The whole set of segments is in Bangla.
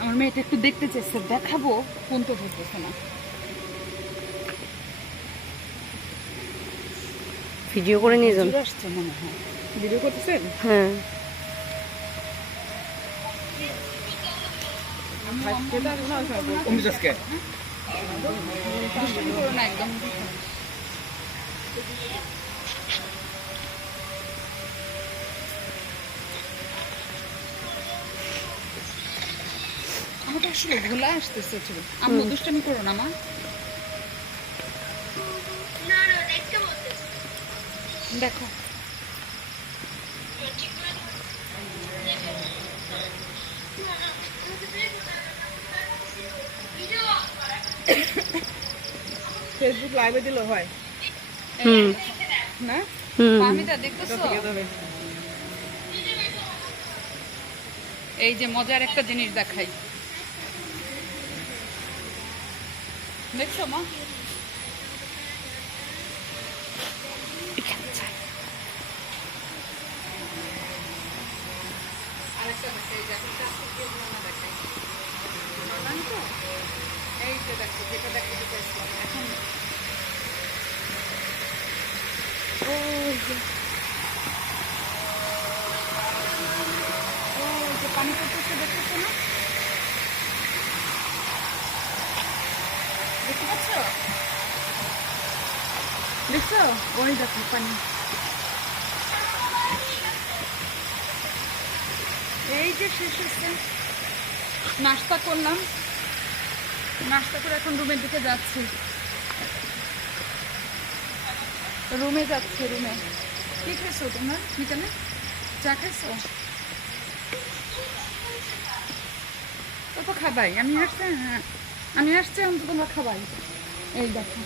আমার মেয়েটা একটু দেখতে চাইছে, দেখাবো ফোন তো ধরতেছে না। ভিডিও করে নিয়ে যান। আসছে মনে হয়, ভিডিও করতেছেন? হ্যাঁ একদম আমাকে আসলে ভুলে আসতেছে। আম্মু দুষ্টামি করো না মা। দেখো ফেসবুক লাইভে দিলে হয় না? আমি তা দেখতেছো, এই যে মজার একটা জিনিস দেখাই, দেখছো মা? আরেকটা দেখাই, দেখাই এই যে দেখো, যেটা দেখাতে চাইছিলাম এখন। যে পানি পড়তেছে দেখতেছো না? দেখতে পাচ্ছ? দেখছো? ওই দেখো পানি। এই যে শেষ হচ্ছে, নাস্তা করলাম, নাস্তা করে এখন রুমের দিকে যাচ্ছি। রুমে যাচ্ছি। রুমে কি খেয়েছো তোমরা বিকালে? চা খেয়েছো? তো খাবাই, আমি আসছি। হ্যাঁ আমি আসছি, আমি তো তোমরা খাবাই। এই দেখো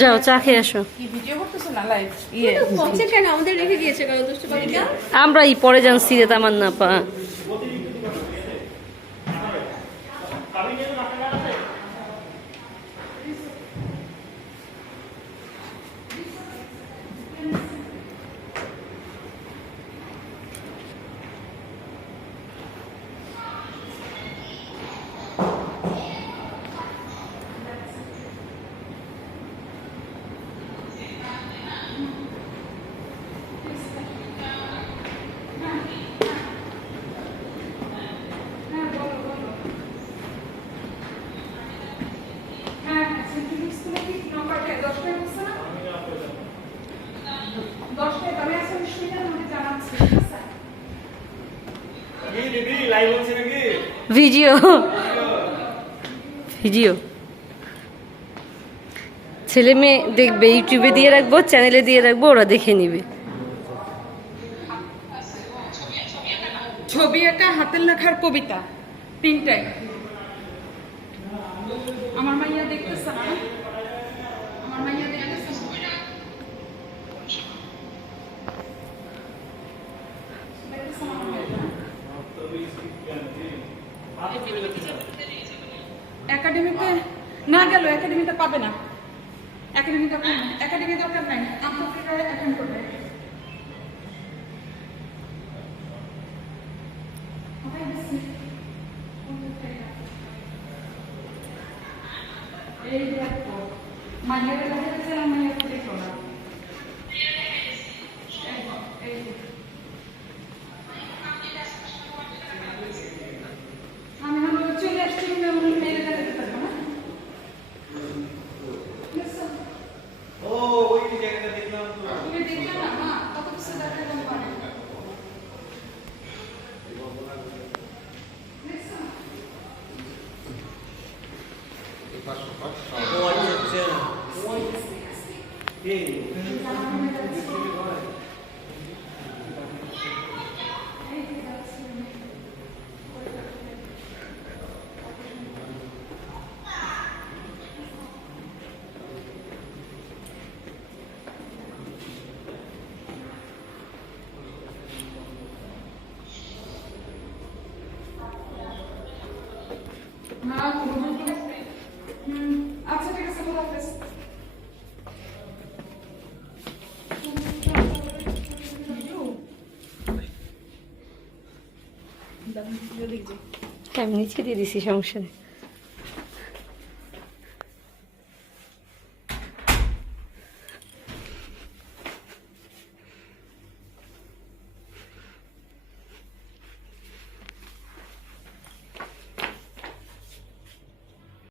যাও চা খেয়ে আসো। আমাদের রেখে দিয়েছে কারণ দুষ্ট পাখিটা। আমরা পরে যান সিরে তামান না পা। ভিডিও ভিডিও ছেলে মেয়ে দেখবে, ইউটিউবে দিয়ে রাখবো, চ্যানেলে দিয়ে রাখবো, ওরা দেখে নিবে। ছবি একটা, হাতের লেখার কবিতা, তিনটাই। আমার মাইয়া দেখতেছে না, আমার মাইয়া দেখতেছে একাডেমিতে না গেল, একাডেমিতে পাবে না। একাডেমি দরকার নাই, আন্তর্জাতিক অ্যাটেন্ড করবে। এই দেখো মাইয়া দেখতেছিলাম, মাইয়া দেখো না। আমি হলো চলে আসছি, মেরে দেখাতে পারবো না। দেখলাম না মা, কত কিছু দেখাতে পারে। না আচ্ছা ঠিক আছে, খোদা হাফেজ। আমি নিচে দিয়ে দিছি সমস্যা নেই।